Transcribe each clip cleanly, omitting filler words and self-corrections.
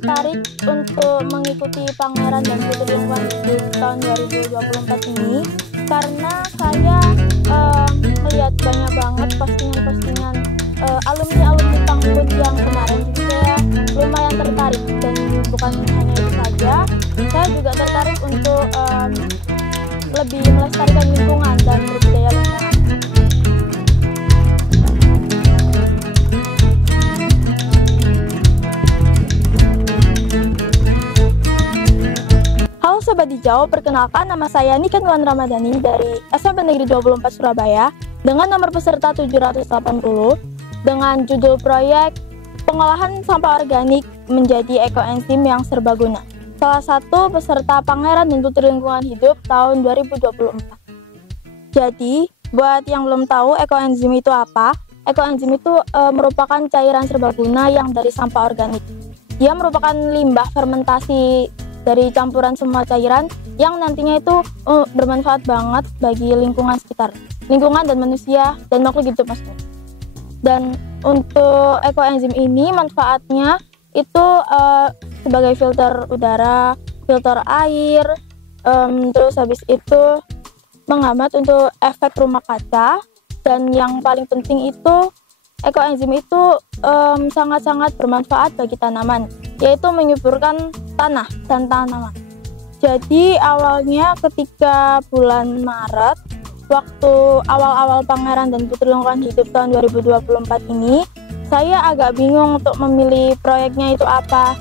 tertarik untuk mengikuti Pangeran dan Putri Lingkungan Hidup tahun 2024 ini karena saya melihat banyak banget postingan-postingan alumni-alumni Pangput yang kemarin, jadi saya lumayan tertarik. Dan bukan hanya itu saja, saya juga tertarik untuk lebih melestarikan lingkungan dan budaya lingkungan. Halo Sobat Hijau, perkenalkan nama saya Niken Wan Ramadhani dari SMP Negeri 24 Surabaya dengan nomor peserta 780 dengan judul proyek pengolahan sampah organik menjadi ekoenzim yang serbaguna. Salah satu peserta Pangeran dan Putri Lingkungan Hidup tahun 2024. Jadi, buat yang belum tahu ekoenzim itu apa? Ekoenzim itu merupakan cairan serbaguna yang dari sampah organik. Dia merupakan limbah fermentasi dari campuran semua cairan yang nantinya itu bermanfaat banget bagi lingkungan sekitar, lingkungan dan manusia dan makhluk hidup maksudnya. Dan untuk ekoenzim ini manfaatnya itu sebagai filter udara, filter air, terus habis itu menghambat untuk efek rumah kaca, dan yang paling penting itu ekoenzim itu sangat-sangat bermanfaat bagi tanaman, yaitu menyuburkan tanah dan tanaman. Jadi awalnya ketika bulan Maret, waktu awal-awal Pangeran dan Putri Lingkungan Hidup tahun 2024 ini, saya agak bingung untuk memilih proyeknya itu apa.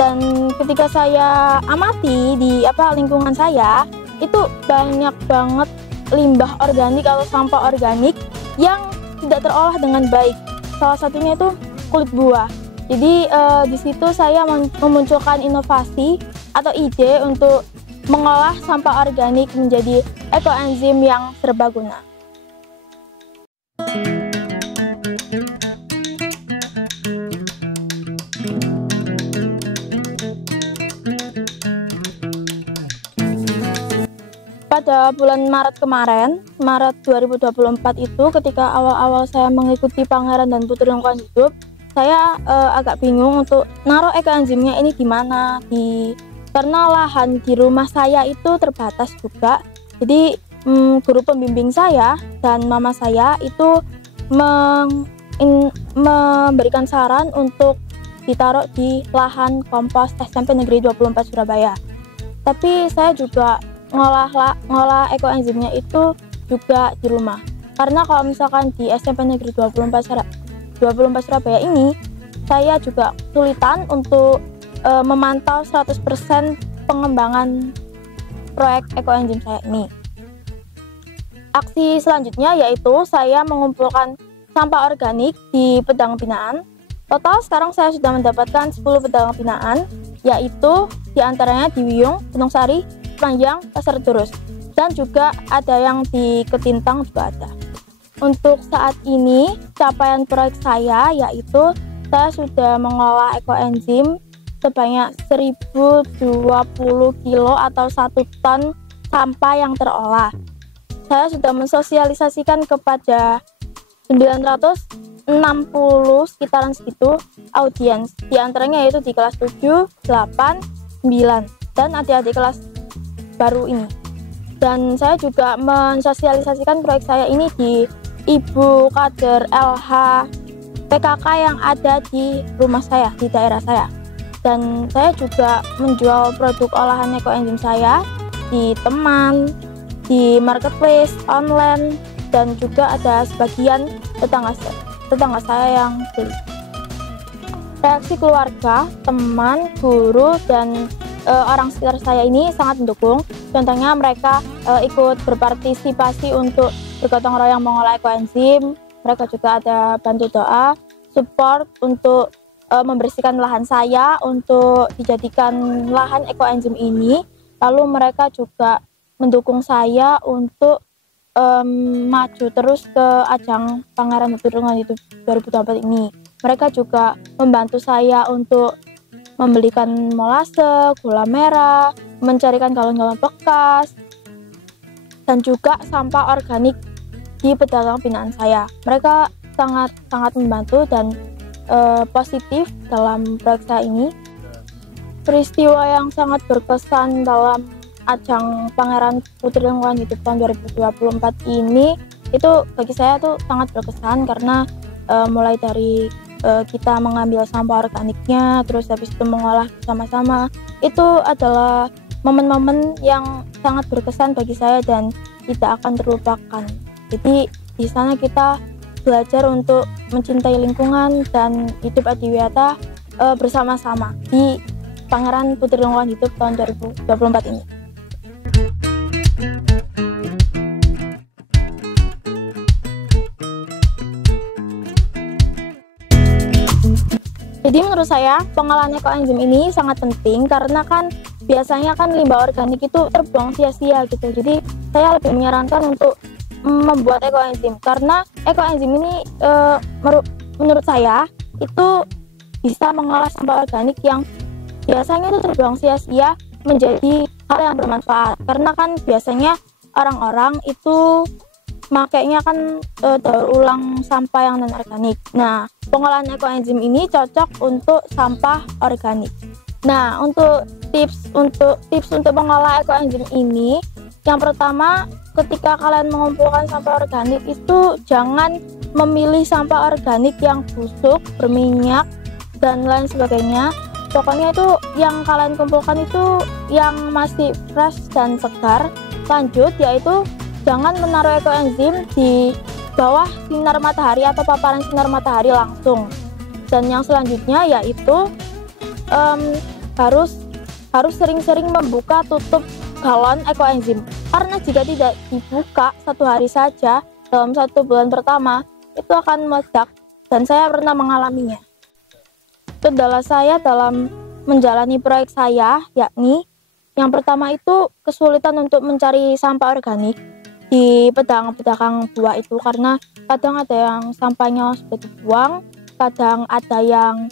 Dan ketika saya amati di lingkungan saya, itu banyak banget limbah organik atau sampah organik yang tidak terolah dengan baik. Salah satunya itu kulit buah. Jadi di situ saya memunculkan inovasi atau ide untuk mengolah sampah organik menjadi ekoenzim yang serbaguna. Pada bulan Maret kemarin, Maret 2024 itu, ketika awal-awal saya mengikuti Pangeran dan Putri Lingkungan Hidup, saya agak bingung untuk naruh ekoenzimnya ini di mana, karena lahan di rumah saya itu terbatas juga. Jadi guru pembimbing saya dan mama saya itu memberikan saran untuk ditaruh di lahan kompos SMP Negeri 24 Surabaya. Tapi saya juga ngolah ekoenzimnya itu juga di rumah. Karena kalau misalkan di SMP Negeri 24 Surabaya ini, saya juga kesulitan untuk memantau 100% pengembangan proyek ekoenzim saya ini. Aksi selanjutnya yaitu saya mengumpulkan sampah organik di pedang binaan. Total sekarang saya sudah mendapatkan 10 pedang binaan, yaitu diantaranya di Wiyung, Gunung Sari, Panjang, Pasar Terus, dan juga ada yang di Ketintang juga ada. Untuk saat ini capaian proyek saya yaitu saya sudah mengolah ekoenzim sebanyak 1020 kilo atau 1 ton sampah yang terolah. Saya sudah mensosialisasikan kepada 960 sekitaran segitu audiens, diantaranya yaitu di kelas 7, 8, 9 dan adik-adik kelas baru ini. Dan saya juga mensosialisasikan proyek saya ini di ibu kader LH PKK yang ada di rumah saya, di daerah saya. Dan saya juga menjual produk olahan ekoenzim saya di teman, di marketplace, online, dan juga ada sebagian tetangga saya yang beli. Reaksi keluarga, teman, guru, dan orang sekitar saya ini sangat mendukung. Contohnya mereka ikut berpartisipasi untuk bergotong royong mengolah ekoenzim. Mereka juga ada bantu doa, support untuk membersihkan lahan saya untuk dijadikan lahan ekoenzim ini. Lalu mereka juga mendukung saya untuk maju terus ke ajang Pangeran dan Putri Lingkungan Hidup 2024 ini. Mereka juga membantu saya untuk membelikan molase, gula merah, mencarikan galon-galon bekas, dan juga sampah organik di pedagang binaan saya. Mereka sangat membantu dan positif dalam proyek saya ini. peristiwa yang sangat berkesan dalam ajang Pangeran Putri Lingkungan Hidup tahun 2024 ini itu bagi saya tuh sangat berkesan karena mulai dari kita mengambil sampah organiknya, terus habis itu mengolah bersama-sama, itu adalah momen-momen yang sangat berkesan bagi saya dan tidak akan terlupakan. Jadi di sana kita belajar untuk mencintai lingkungan dan hidup adiwiyata bersama-sama di Pangeran Putri Lingkungan Hidup tahun 2024 ini. Jadi menurut saya pengolahan ekoenzim ini sangat penting karena kan biasanya kan limbah organik itu terbuang sia-sia gitu. Jadi saya lebih menyarankan untuk membuat ekoenzim karena ekoenzim ini menurut saya itu bisa mengolah sampah organik yang biasanya itu terbuang sia-sia menjadi hal yang bermanfaat. Karena kan biasanya orang-orang itu makainya kan daur ulang sampah yang non organik. Nah, pengolahan ekoenzim ini cocok untuk sampah organik. Nah, untuk tips untuk mengolah ekoenzim ini, yang pertama, ketika kalian mengumpulkan sampah organik itu jangan memilih sampah organik yang busuk, berminyak dan lain sebagainya. Pokoknya itu yang kalian kumpulkan itu yang masih fresh dan segar. Lanjut yaitu jangan menaruh ekoenzim di bawah sinar matahari atau paparan sinar matahari langsung. Dan yang selanjutnya yaitu harus sering-sering membuka tutup galon ekoenzim. Karena jika tidak dibuka satu hari saja dalam 1 bulan pertama itu akan meledak dan saya pernah mengalaminya. Kendala saya dalam menjalani proyek saya yakni yang pertama itu kesulitan untuk mencari sampah organik di pedagang buah itu karena kadang ada yang sampahnya sudah dibuang, kadang ada yang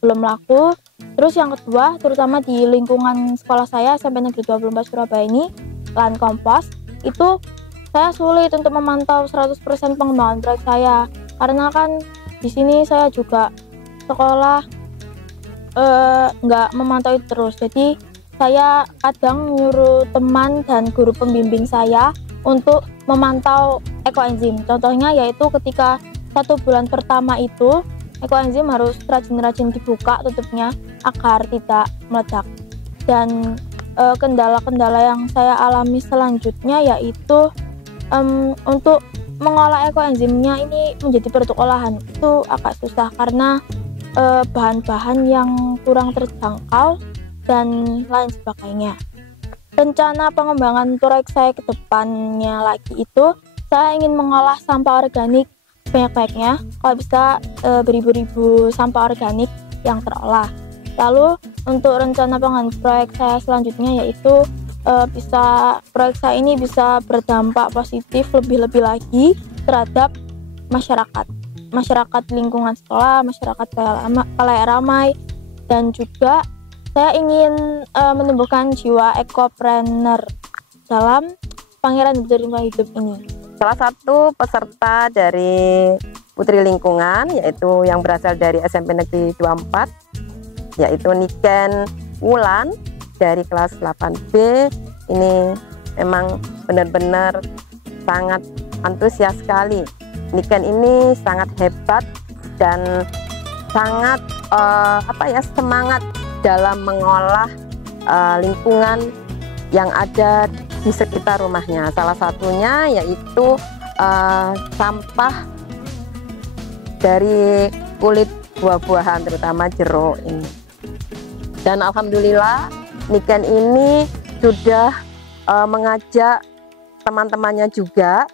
belum laku. Terus yang kedua, terutama di lingkungan sekolah saya SMP Negeri 24 Surabaya ini, lahan kompos, itu saya sulit untuk memantau 100% pengembangan proyek saya karena kan di sini saya juga sekolah nggak memantau itu terus. Jadi saya kadang nyuruh teman dan guru pembimbing saya untuk memantau ekoenzim. Contohnya yaitu ketika 1 bulan pertama itu ekoenzim harus rajin-rajin dibuka tutupnya agar tidak meledak. Dan kendala-kendala yang saya alami selanjutnya yaitu untuk mengolah ekoenzimnya ini menjadi produk olahan itu agak susah karena bahan-bahan yang kurang terjangkau dan lain sebagainya. Rencana pengembangan proyek saya ke depannya lagi itu saya ingin mengolah sampah organik banyak-banyaknya, kalau bisa beribu-ribu sampah organik yang terolah. Lalu untuk rencana pengembangan proyek saya selanjutnya yaitu proyek saya ini bisa berdampak positif lebih-lebih lagi terhadap masyarakat lingkungan sekolah, masyarakat khalayak ramai, dan juga saya ingin menumbuhkan jiwa ekopreneur dalam Pangeran Putri Lingkungan Hidup ini. Salah satu peserta dari Putri Lingkungan yaitu yang berasal dari SMP Negeri 24 yaitu Niken Wulan dari kelas 8B. Ini memang benar-benar sangat antusias sekali. Niken ini sangat hebat dan sangat semangat dalam mengolah lingkungan yang ada di sekitar rumahnya. Salah satunya yaitu sampah dari kulit buah-buahan terutama jeruk ini. Dan alhamdulillah Niken ini sudah mengajak teman-temannya juga,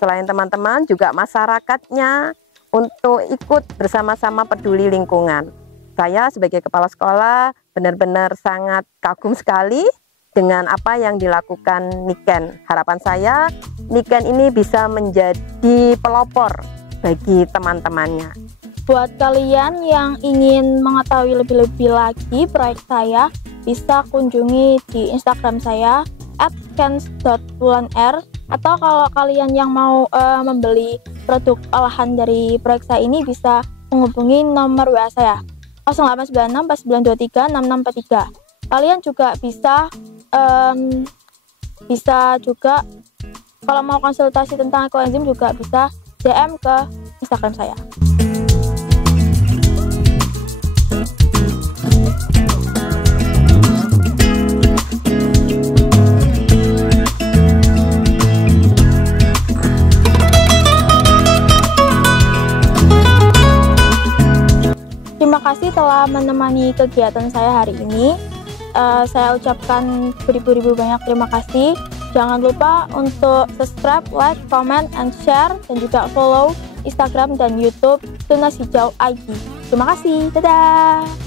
selain teman-teman juga masyarakatnya untuk ikut bersama-sama peduli lingkungan. Saya sebagai kepala sekolah benar-benar sangat kagum sekali dengan apa yang dilakukan Niken. Harapan saya Niken ini bisa menjadi pelopor bagi teman-temannya. Buat kalian yang ingin mengetahui lebih-lebih lagi proyek saya, bisa kunjungi di Instagram saya @kens.wulanr, atau kalau kalian yang mau membeli produk olahan dari proyek saya ini bisa menghubungi nomor WA saya 0896 4923 6643. Kalian juga bisa juga kalau mau konsultasi tentang ekoenzim juga bisa DM ke Instagram saya. Terima kasih telah menemani kegiatan saya hari ini. Saya ucapkan beribu-ribu banyak terima kasih. Jangan lupa untuk subscribe, like, comment, and share, dan juga follow Instagram dan YouTube Tunas Hijau ID. Terima kasih, dadah!